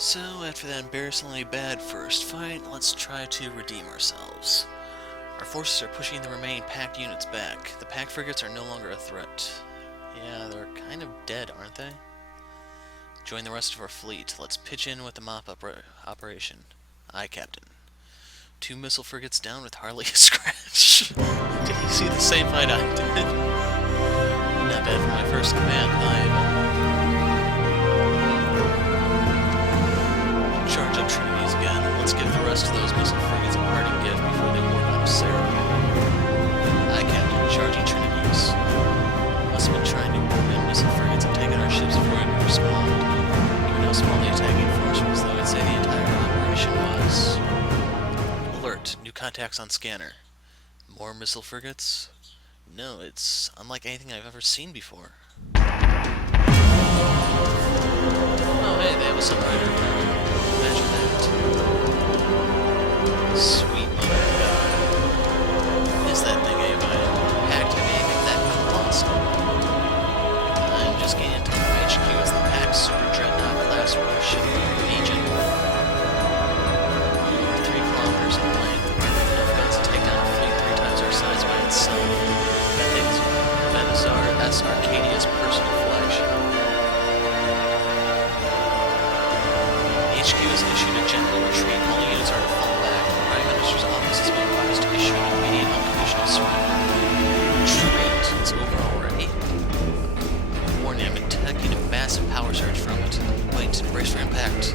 So, after that embarrassingly bad first fight, let's try to redeem ourselves. Our forces are pushing the remaining packed units back. The pack frigates are no longer a threat. Yeah, they're kind of dead, aren't they? Join the rest of our fleet. Let's pitch in with the mop-up operation. Aye, Captain. 2 missile frigates down with hardly a scratch. Did you see the same fight I did? Not bad for my first command, either. Charge up Trinities again. Let's give the rest of those missile frigates a parting gift before they warn up Sarah. Aye, Captain. Charging Trinities. Must have been trying to warp in missile frigates and taking our ships before we respond. Even how small the attacking force was, though I'd say the entire operation was. Alert. New contacts on scanner. More missile frigates? No, it's unlike anything I've ever seen before. Oh, hey, they have a Sunrider. Imagine that. Sweet mother of God. What is that thing, Ava? Packed heavy anything that colossal? I'm just getting into my HQ. It's the packed super dreadnought class warship Agent. Over 3 kilometers in length, armed with enough guns to take down a fleet 3 times our size by itself. That thing's Venazar S. Arcadia's personal flagship. HQ has issued a general retreat. All units are to fall back. The Prime Minister's office has been advised to issue an immediate unconditional surrender. Retreat. It's over already. Warning, I'm detecting a massive power surge from it. Wait, brace for impact.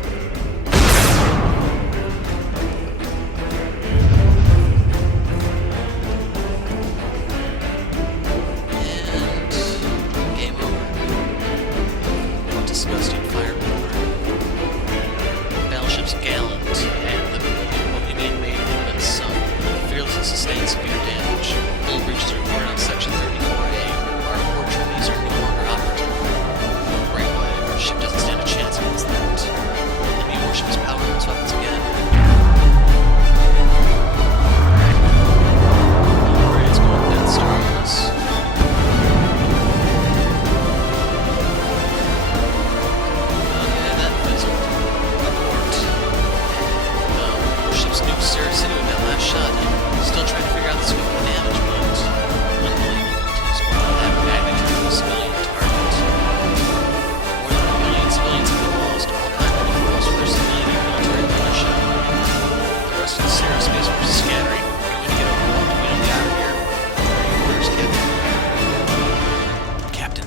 And game over. What disgusting firepower. Battleship's gallant, and the Bohemian Maiden have been sunk. Fearlessly sustained severe damage. Hull breaches are reported on Section 34A. Our port trinities are no longer operative. Brainwave, our ship doesn't stand a chance against that. Enemy warship is powering its weapons again. Alright, it's going Death Star on us. Okay, that fizzled. Sarah City with that last shot. Still trying to figure out the scope of damage, but unbelievable to use one of that magnitude of a civilian target. More than 1 million civilians have been lost, all kinds of lost with their civilian and military militia. The rest of the Sarah Space Force is scattering. We're going to get overwhelmed if we don't get out of here. Where's Captain? Captain.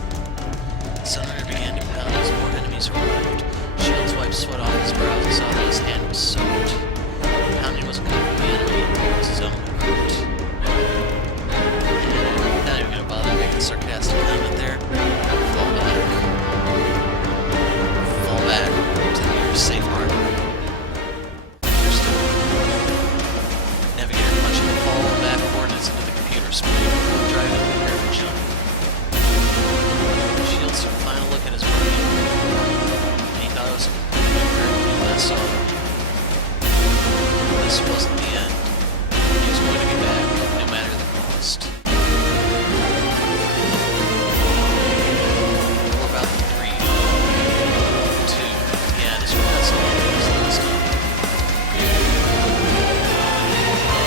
Sunrider began to pound as more enemies arrived. Shields wiped sweat off his brow and saw that his hand was soaked. Pounding wasn't coming from the enemy, it was his own recruit. And not even gonna bother making a sarcastic comment there. Fall back. Fall back to the nearest safe harbor. Understood. Navigator punching the fall back coordinates into the computer screen. Drive to prepare for jump. Shields took a final look at his body. And he thought it was compared when he last saw him. This wasn't the end. He was going to be back, no matter the cost. What about the 3, 2, yeah, this one has all of those last time.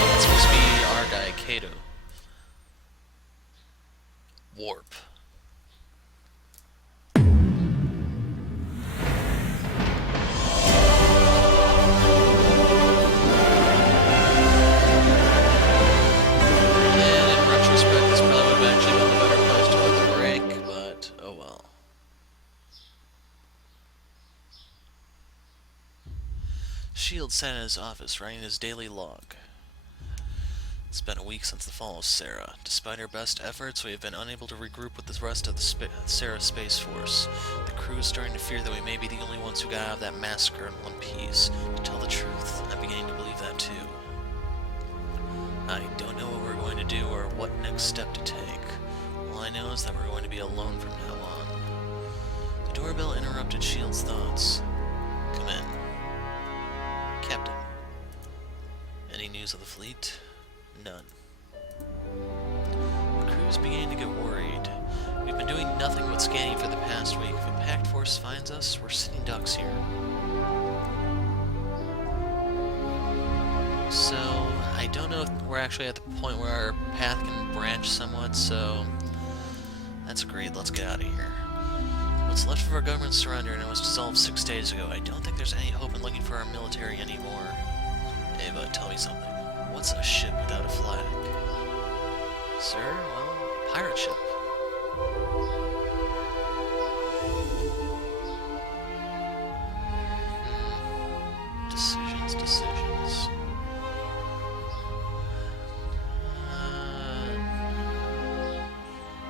That's supposed to be our guy, Kato. Warp. Shield sat in his office, writing his daily log. It's been a week since the fall of Sarah. Despite our best efforts, we have been unable to regroup with the rest of the Sarah Space Force. The crew is starting to fear that we may be the only ones who got out of that massacre in one piece. To tell the truth, I'm beginning to believe that too. I don't know what we're going to do or what next step to take. All I know is that we're going to be alone from now on. The doorbell interrupted Shield's thoughts. Come in. Captain. Any news of the fleet? None. The crew is beginning to get worried. We've been doing nothing but scanning for the past week. If a packed force finds us, we're sitting ducks here. don't know if we're actually at the point where our path can branch somewhat, so that's agreed. Let's get out of here. What's left of our government surrender, and it was dissolved 6 days ago. I don't think there's any hope in looking for our military anymore. Ava, tell me something. What's a ship without a flag? Sir, well, pirate ship. Decisions.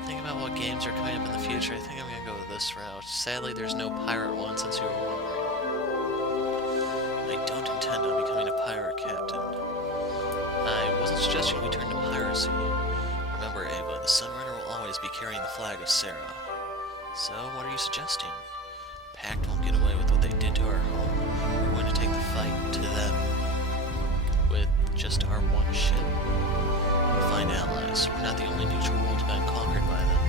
Think about what games are coming up in the future. I think I'm gonna go this route. Sadly, there's no pirate one, since you were wondering. I don't intend on becoming a pirate captain. I wasn't suggesting we turn to piracy. Remember, Ava, the Sunrider will always be carrying the flag of Sarah. So, what are you suggesting? Pact won't get away with what they did to our home. We're going to take the fight to them. With just our one ship. We'll find allies. We're not the only neutral world to be conquered by them.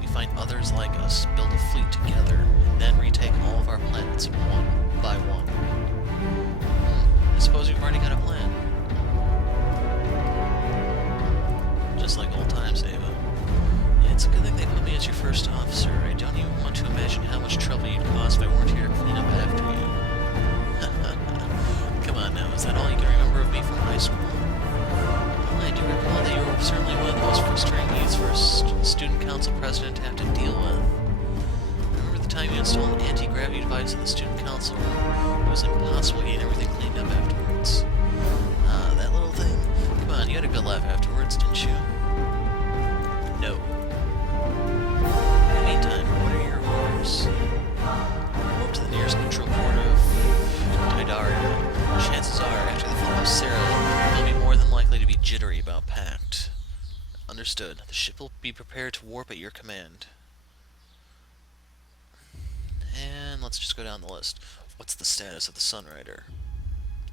We find others like us, build a fleet together, and then retake all of our planets one by one. I suppose we've already got a plan. Just like old times, Ava. Yeah, it's a good thing they put me as your first officer. I don't even want to imagine how much trouble you'd cause if I weren't here to clean up after you. Come on now, is that all you can remember of me from high school? Well, I do recall that you were certainly one of the most frustrating youths for a student council president to have to deal with. Remember the time you installed an anti-gravity device in the student council room? It was impossible getting everything cleaned up afterwards. Ah, that little thing. Come on, you had a good laugh afterwards, didn't you? No. In the meantime, what are your orders? Warp to the nearest neutral port of Tidar. Chances are, after the fall of Sarah, they'll be more than likely to be jittery about Pact. Understood. The ship will be prepared to warp at your command. And let's just go down the list. What's the status of the Sunrider?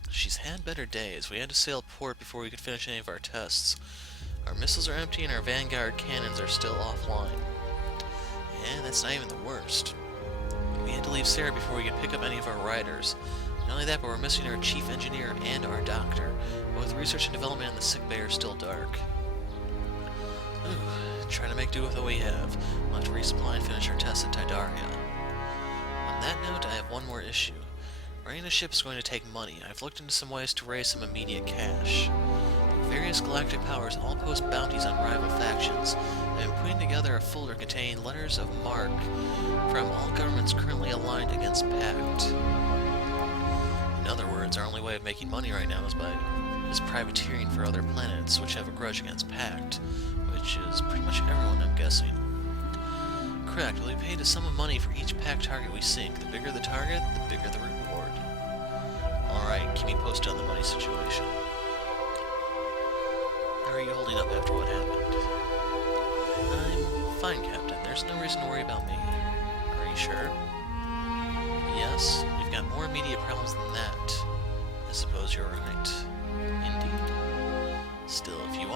She's had better days. We had to sail port before we could finish any of our tests. Our missiles are empty and our Vanguard cannons are still offline. And that's not even the worst. We had to leave Sarah before we could pick up any of our riders. Not only that, but we're missing our chief engineer and our doctor. Both research and development in the sickbay are still dark. Trying to make do with what we have. We'll have to resupply and finish our tests at Tidaria. On that note, I have one more issue. Running a ship is going to take money. I've looked into some ways to raise some immediate cash. Various galactic powers all post bounties on rival factions. I am putting together a folder containing letters of marque from all governments currently aligned against Pact. In other words, our only way of making money right now is privateering for other planets which have a grudge against Pact, which is pretty much everyone, I'm guessing. Correct, we'll be paid a sum of money for each Pact target we sink. The bigger the target, the bigger the reward. Alright, keep me posted on the money situation. How are you holding up after what happened? I'm fine, Captain. There's no reason to worry about me. Are you sure? Yes, we've got more immediate problems than that. I suppose you're right. Indeed. Still, if you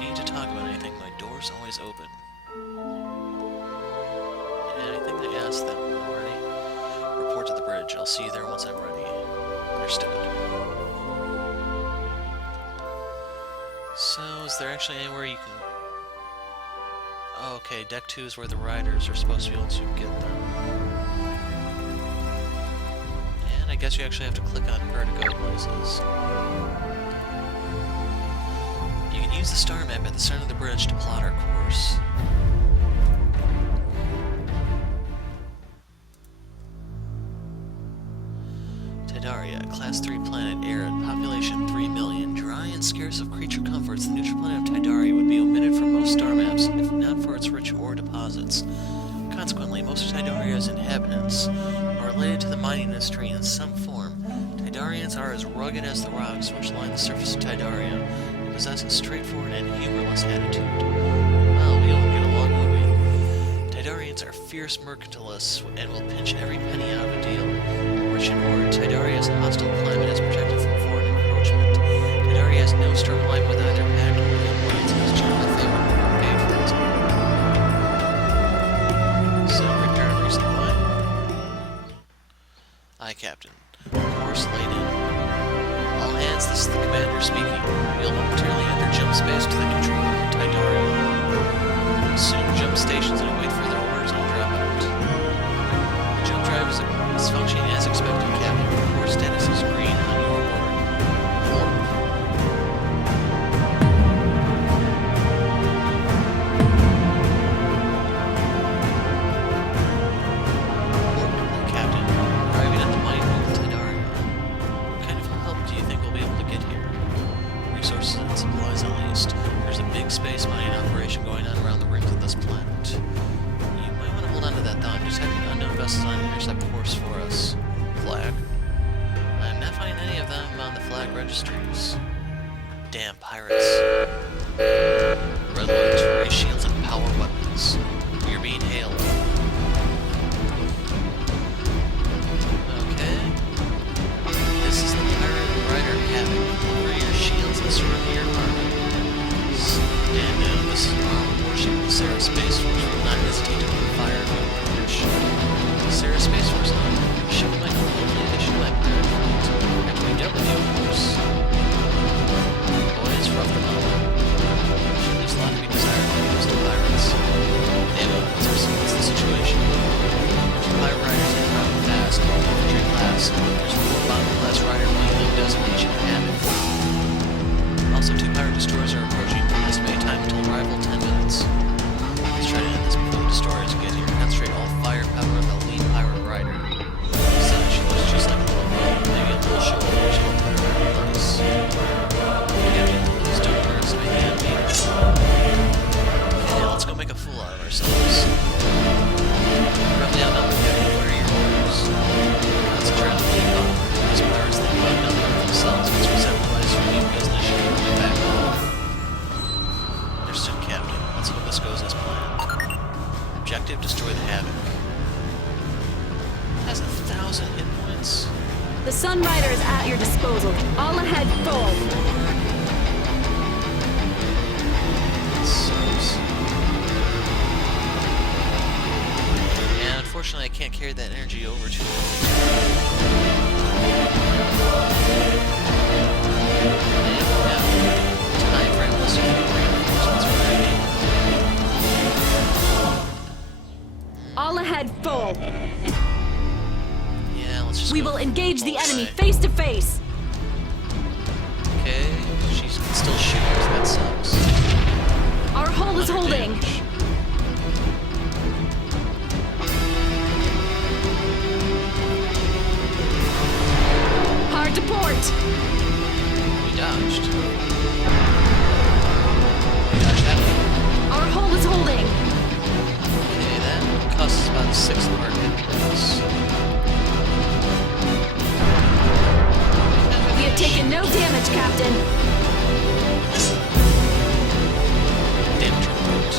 need to talk about anything, my door's always open. Yeah, I think I asked that one already. Report to the bridge. I'll see you there once I'm ready. Understood. So, is there actually anywhere you can... Oh, okay, Deck 2 is where the riders are supposed to be once you get them. And I guess you actually have to click on her to go places. You can use the star map at the center of the bridge to plot our course. Tidaria, Class 3 planet, arid, population 3 million, dry and scarce of creature comforts. The neutral planet of Tidaria would be omitted from most star maps, if not for its rich ore deposits. Consequently, most of Tidaria's inhabitants are related to the mining industry in some form. Tidarians are as rugged as the rocks which line the surface of Tidaria, and possess a straightforward and humorless attitude. Well, we all get along, would we? Tidarians are fierce mercantilists and will pinch every penny out of a deal. Rich in ore, Tidaria's hostile climate is protected from foreign encroachment. Tidaria has no strong life with either Pact or the Alliance, and is generally favored for pay for its So, repair and resupply? Aye, Captain. Course laid in. All hands Alliance, this is the commander speaking. You'll momentarily enter jump space to the control of Tidar. Assume jump stations and await further orders on dropout. The jump drive is functioning as expected, Captain. Core status is green on your board. Captain, arriving at the mighty moon Tidar. What kind of help do you think we'll be able to get here? Resources and supplies at least. There's a big space mining operation going on around the rings of this planet. You might want to hold on to that thought. Detecting unknown vessels on intercept course for us. Flag? I'm not finding any of them on the flag registries. Damn pirates. Red alert, ray shields and power weapons. We are being hailed. Okay. This is the pirate rider Havoc. Lower your shields and surrender your armor. Stand down. This is an armored warship of the Sarah Space Force. Will not hesitate to open fire if you approach. Sarah Space Force on. Ship might be locally issued by pirate fleet. FPW, of course. Boys, rough them up. There's a lot to be desired when it comes to pirates. Ava, what's the situation? Pirate riders hit around fast, infantry class. There's more bomber class rider fleet designation Havoc. Also, 2 pirate destroyers are approaching. Estimated time until arrival 10 minutes. Let's try to end this before the destroyers get here. Concentrate all firepower on the lead pirate rider. So she looks just like a little girl, maybe a little show of original pirate place. Please don't underestimate the enemy. Okay, let's go make a fool out of ourselves. Roughly outnumbered, Captain. What are your orders? Concentrate on the lead bomber. These pirates think about nothing of themselves, which resembles your business should be back home. Understood, Captain. Let's hope this goes as planned. Objective, destroy the Havoc. Has 1,000 hit points. The Sunrider is at your disposal. All ahead, full. That sucks. And unfortunately, I can't carry that energy over to time frame unless you have reinforcements already. All ahead, full. Yeah, let's just We go will engage the full enemy side. face to face. Okay, she's still shooting, so that sucks. Our hull is Another holding. damage. Hard to port. We dodged. We dodged that one. Our hull is holding. Okay, that costs us about 6 of our hit points. We have taken no damage, Captain. Damage removed.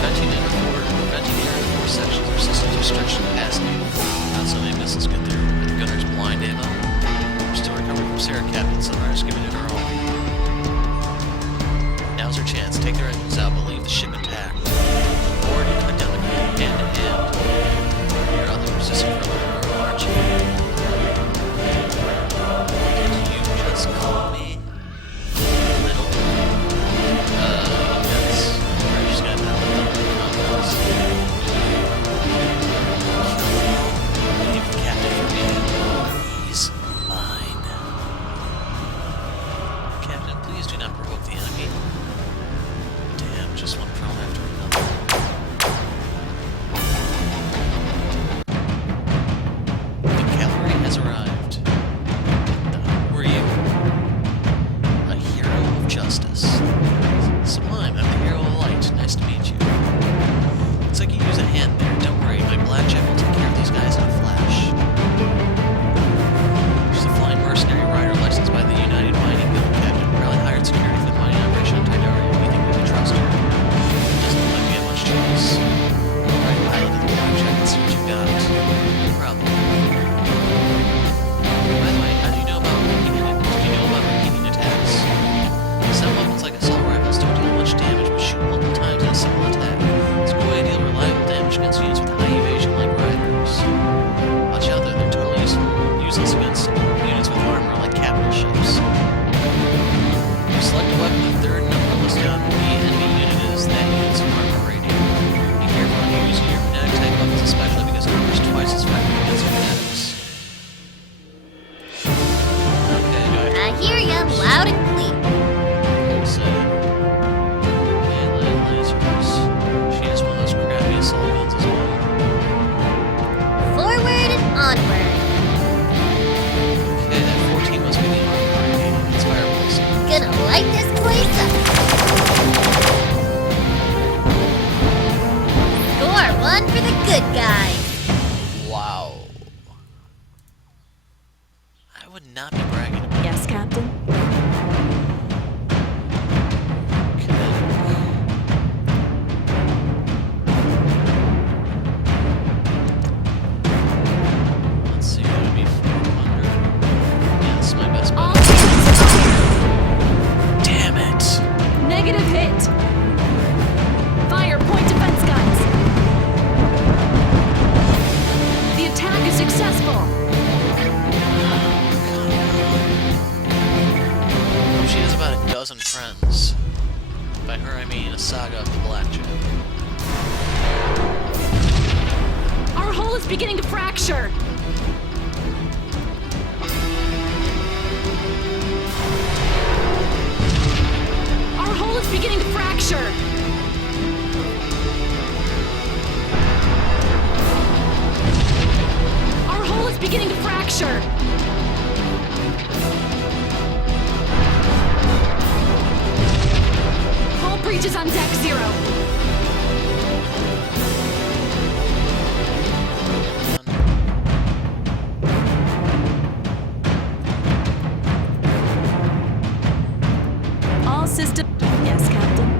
Preventing air in 4 sections or systems are stretched capacity. Not so many missiles get through. The gunner's blind, Ava. We're still recovering from Sarah, Captain. Sunrider's giving it her all. Now's our chance. Take their engines out, but leave the ship intact. Board and cut down the crew hand in hand. You're out there resisting for a little girl, aren't you? Did you just call me? would not be bragging about Yes, Captain. Let's see, what would be 400? Yeah, that's my best All bet. systems fire. Damn it! Negative hit. Fire point defense guns. The attack is successful. Oh, she has about a dozen friends. By her, I mean a saga of the blackjack. Our hull is beginning to fracture. Our hull is beginning to fracture. Our hull is beginning to fracture. Hull breaches on deck 0. All system. Yes, Captain.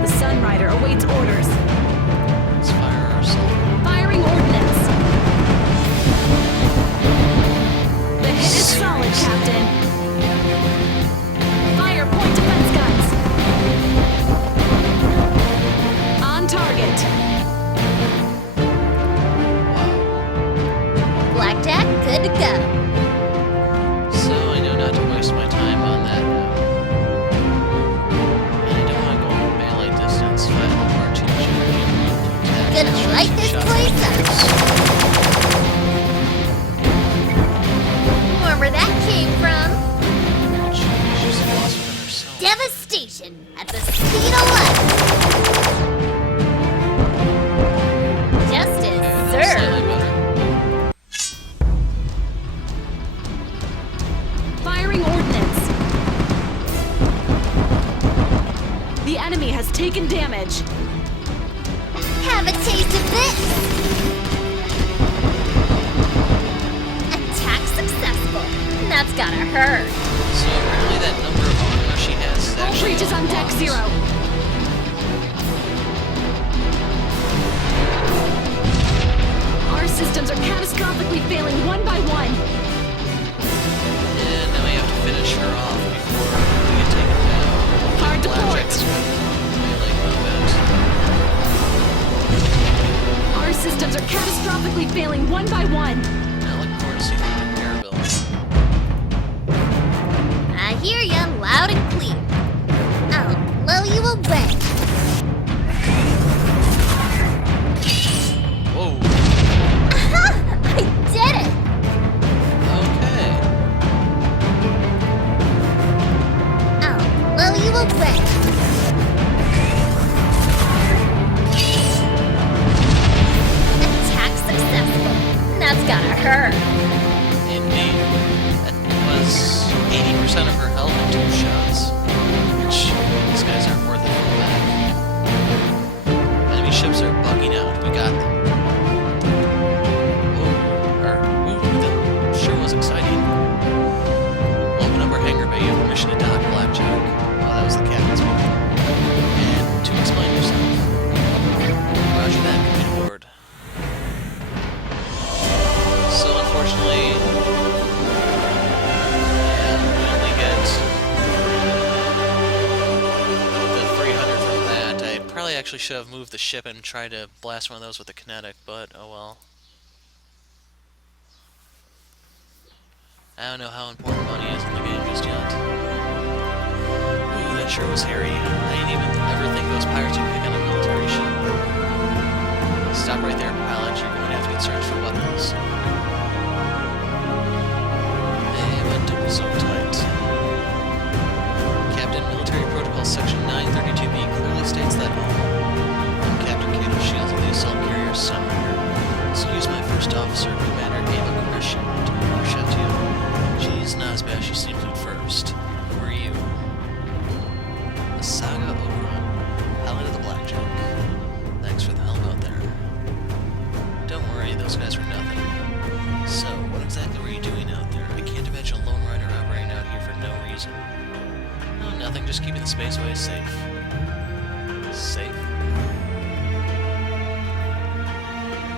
The Sunrider awaits orders. Let's fire our assault. Firing ordnance. The hit is solid, Captain. Fire point defense guns. On target. Blackjack, good to go. So I know not to waste my time on that now. And I don't want to go in melee distance if I have more to Gonna light this place up. Wherever that came from. She's lost within herself. Devastation at the speed of light. Justice Slightly served. better. Firing ordnance. The enemy has taken damage. Have a taste of this. Attack successful. That's gotta hurt. So apparently that number of armor she has is Hull actually breaches on deck unlocked. 0. Our systems are catastrophically failing one by one. And now we have to finish her off before we get taken down. Hard to Blackjack port. is melee combat. Our systems are catastrophically failing one by one. I look forward to seeing the repair bill. I hear ya loud and clear. I'll blow you away. Whoa. I did it. Okay. I'll blow you away. Attack successful. That's gotta hurt. Indeed. That was 80% of her health in 2 shots. Which, these guys aren't worth it from back. Enemy ships are bugging out. We got them. Whoa. That sure was exciting. Open up our hangar bay. You have permission to dock Blackjack. Oh, that was the captain speaking. And to explain yourself. Roger that. Coming aboard. So unfortunately, yeah, we only get the 300 from that. I probably actually should have moved the ship and tried to blast one of those with the kinetic, but oh well. I don't know how important money is in the game just yet. Ooh, that sure was hairy. I didn't even ever think those pirates would pick on a military ship. Stop right there, pilot. You're going to have to get searched for weapons. But don't be so tight. Captain, Military Protocol Section 932B clearly states that all Captain Cato shields of the assault carrier Sunrider. Excuse my first officer, Commander Ava Crescentio. She's not as bad as she seemed at first. Who are you? A saga over. Pilot of the Blackjack. Thanks for the help out there. Don't worry, those guys are nothing. So, what exactly were you doing out there? I can't imagine a lone rider operating out here for no reason. Oh, nothing, just keeping the spaceway safe. Safe?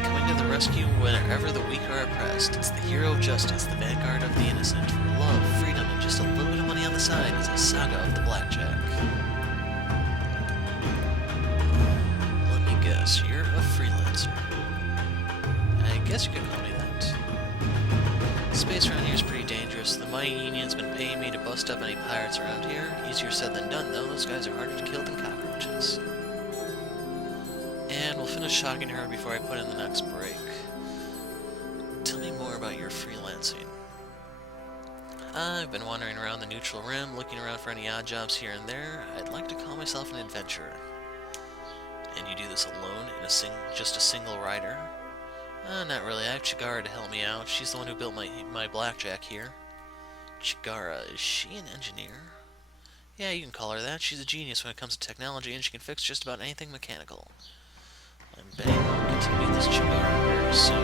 Coming to the rescue whenever the weak are oppressed. It's the hero of justice, the vanguard of the innocent. For love, freedom, and just a little bit of money on the side is a saga of the Blackjack. Let me guess, you're a freelancer. I guess you could call me that. Space around here is pretty dangerous. The mighty union's been paying me to bust up any pirates around here. Easier said than done, though. Those guys are harder to kill than cockroaches. And we'll finish shocking her before I put in the next break. Tell me more about your freelancing. I've been wandering around the neutral rim, looking around for any odd jobs here and there. I'd like to call myself an adventurer. And you do this alone in just a single rider? Not really. I have Chigara to help me out. She's the one who built my blackjack here. Chigara, is she an engineer? Yeah, you can call her that. She's a genius when it comes to technology, and she can fix just about anything mechanical. I'm betting we'll get to meet this Chigara very soon.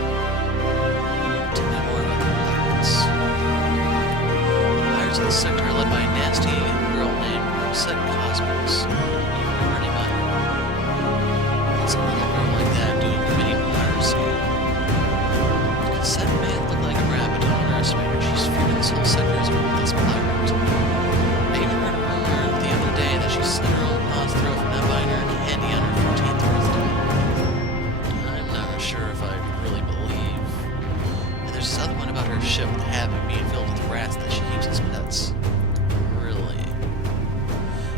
Tell me more about the pirates. The pirates of the sector are led by a nasty girl named Rosette Cosmos. You've already met her. What's a little girl like that doing committing piracy? Cassette may look like a rabbit, don't underestimate her. She's feared in this whole sector as a ruthless pirate. I even heard a rumor the other day that she slit her own paws throat for not buying her a candy on her 14th birthday. I'm not sure if I really believe. And there's this other one about her ship, the Havoc, being filled with rats that she keeps as pets. Really?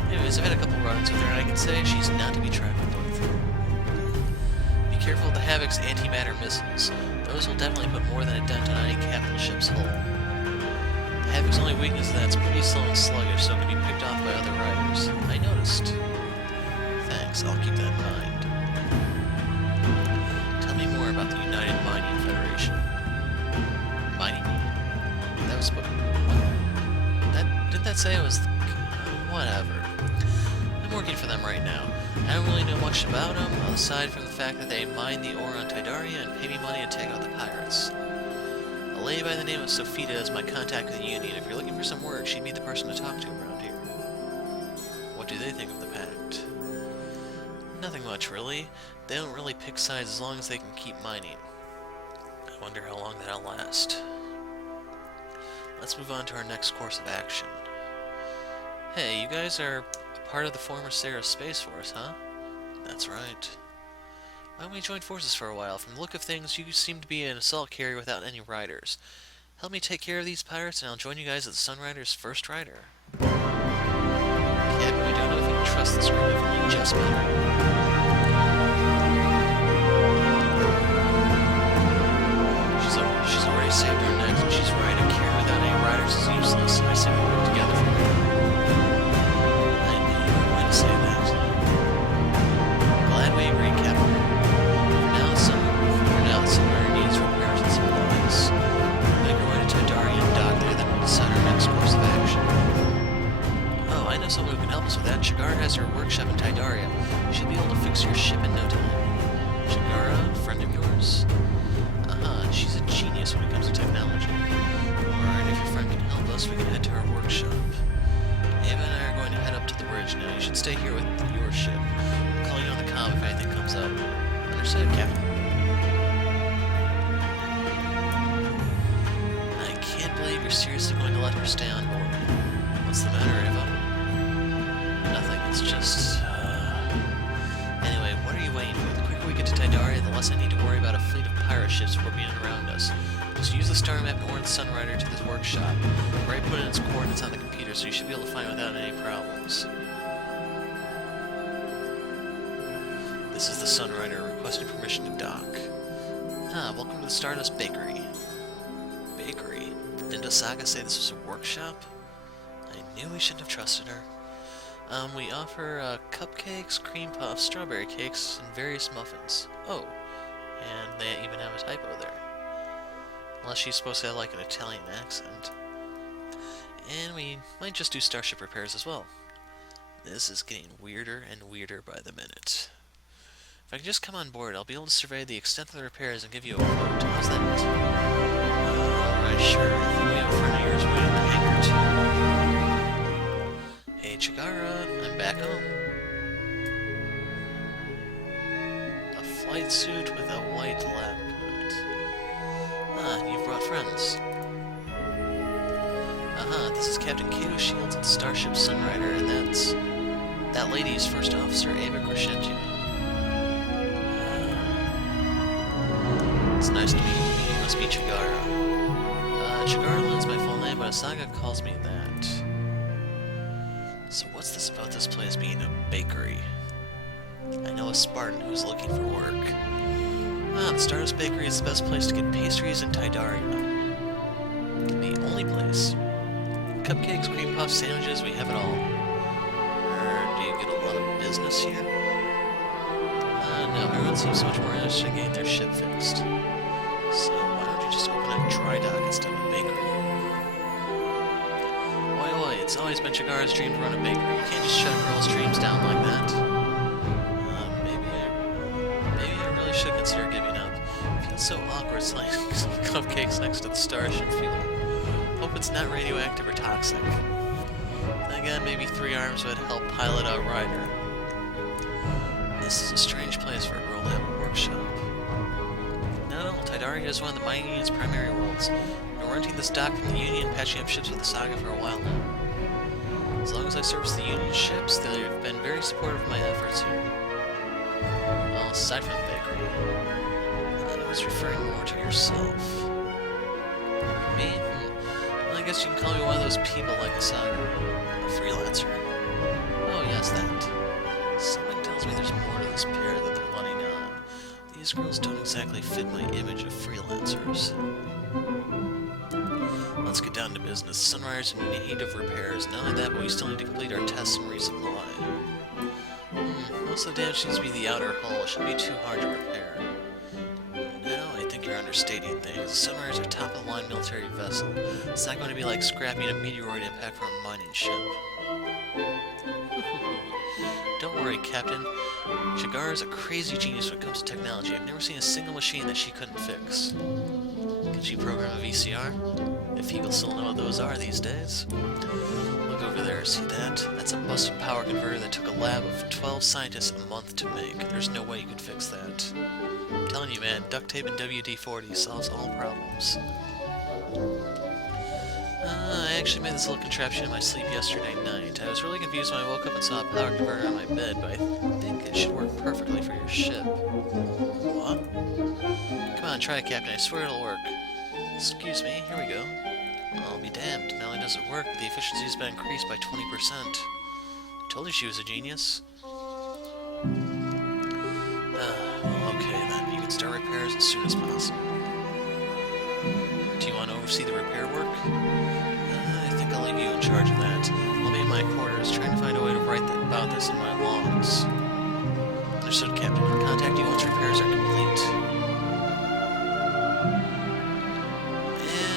Anyways, I've had a couple run-ins with her, and I can say she's not to be trifled with. Be careful of the Havoc's antimatter missiles. Those will definitely put more than a dent on any captain's ship's hull. The Havoc's only weakness is that it's pretty slow and sluggish, so it can be picked off by other riders. I noticed. Thanks, I'll keep that in mind. Tell me more about the United Mining Federation. Mining? That was what? Didn't that say it was... whatever. I'm working for them right now. I don't really know much about them, aside from the fact that they mine the ore on Tidaria and pay me money to take out the pirates. A lady by the name of Sophita is my contact with the Union. If you're looking for some work, she'd be the person to talk to around here. What do they think of the pact? Nothing much, really. They don't really pick sides as long as they can keep mining. I wonder how long that'll last. Let's move on to our next course of action. Hey, you guys are part of the former Sarah Space Force, huh? That's right. Why don't we join forces for a while? From the look of things, you seem to be an assault carrier without any riders. Help me take care of these pirates, and I'll join you guys as the Sunrider's first rider. Captain, we don't know if we can trust this group. We've only just met her. She's already saved our necks, and she's right. A carrier without any riders is useless. I say we work together for her. Say that. Glad we agree, Captain. For now, the Sunrider needs repairs and supplies. We'll make our way to Tidar and dock there, then we'll decide our next course of action. Oh, I know someone who can help us with that. Chigara has her workshop in Tidaria. She'll be able to fix your ship in no time. Chigara, a friend of yours? She's a genius when it comes to technology. Alright, if your friend can help us, we can head to her workshop. Ava and I are going to head up to the bridge now. You should stay here with your ship. I'll call you on the comm if anything comes up. Understood, Captain. I can't believe you're seriously going to let her stay on board. What's the matter, Ava? Nothing, it's just... Anyway, what are you waiting for? The quicker we get to Tidaria, the less I need to worry about a fleet of pirate ships orbiting around us. Just use the star map and order the Sunrider to this workshop. I've already put in its coordinates on the computer, so you should be able to find it without any problems. This is the Sunrider requesting permission to dock. Welcome to the Stardust Bakery. Bakery? Didn't Osaga say this was a workshop? I knew we shouldn't have trusted her. We offer cupcakes, cream puffs, strawberry cakes, and various muffins. Oh, and they even have a typo there. Unless she's supposed to have like an Italian accent. And we might just do starship repairs as well. This is getting weirder and weirder by the minute. If I can just come on board, I'll be able to survey the extent of the repairs and give you a quote. How's that? Alright, sure. I think we have a friend of yours waiting in the hangar, too. Hey, Chigara. I'm back home. A flight suit with a white lab coat. Ah, you've brought friends. This is Captain Kato Shields of the starship Sunrider, and that's... that lady's first officer, Ava Crescentia. It's nice to meet you. You must be Chigara. Chigara is my full name, but Asaga calls me that. So what's this about this place being a bakery? I know a Spartan who's looking for work. The Stardust Bakery is the best place to get pastries in Tidar. The only place. Cupcakes, cream puffs, sandwiches, we have it all. Do you get a lot of business here? No, everyone seems so much more interested in getting their ship fixed. So why don't you just open a dry dock instead of a bakery? Oi, it's always been Chigara's dream to run a bakery. You can't just shut girls' dreams down like that. Maybe I really should consider giving up. It feels so awkward selling cupcakes next to the starship fuel. Hope it's not radioactive or toxic. Then again, maybe 3 arms would help pilot a rider. This is a strange place for a girl to have a workshop. No, Tidar is one of the mining union's primary worlds. I've been renting this dock from the Union and patching up ships with the Saga for a while now. As long as I service the Union ships, they've been very supportive of my efforts here. Well, aside from the bakery, I was referring more to yourself. Me? Well, I guess you can call me one of those people like Asaga. A freelancer. Oh, yes, that. Something tells me there's more to this pair that they're letting on. These girls don't exactly fit my image of freelancers. Let's get down to business. Sunrider's in need of repairs. Not only that, but we still need to complete our tests and resupply. Most of the damage seems to be the outer hull. It shouldn't be too hard to repair. Now, I think you're understating things. Sunrider's a top-of-the-line military vessel. It's not going to be like scrapping a meteoroid impact from a mining ship. Don't worry, Captain. Chigara is a crazy genius when it comes to technology. I've never seen a single machine that she couldn't fix. Can she program a VCR? If people still know what those are these days. Look over there, see that? That's a busted power converter that took a lab of 12 scientists a month to make. There's no way you could fix that. I'm telling you, man, duct tape and WD-40 solves all problems. I actually made this little contraption in my sleep yesterday night. I was really confused when I woke up and saw a power converter on my bed, but I think it should work perfectly for your ship. What? Come on, try it, Captain. I swear it'll work. Excuse me, here we go. I'll be damned. Not only does it work, but the efficiency has been increased by 20%. I told you she was a genius. Well, okay then. You can start repairs as soon as possible. Do you want to oversee the repair work? I think I'll leave you in charge of that. I'll be in my quarters trying to find a way to write about this in my logs. Understood, Captain. I'll contact you once repairs are complete.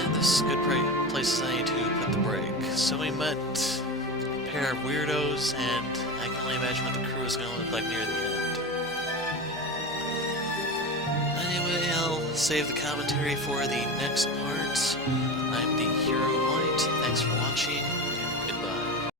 And this is a good place as any to put the break. So we met a pair of weirdos, and I can only imagine what the crew is going to look like near the end. Anyway, I'll save the commentary for the next part. I'm the Hero Light. Thanks for watching.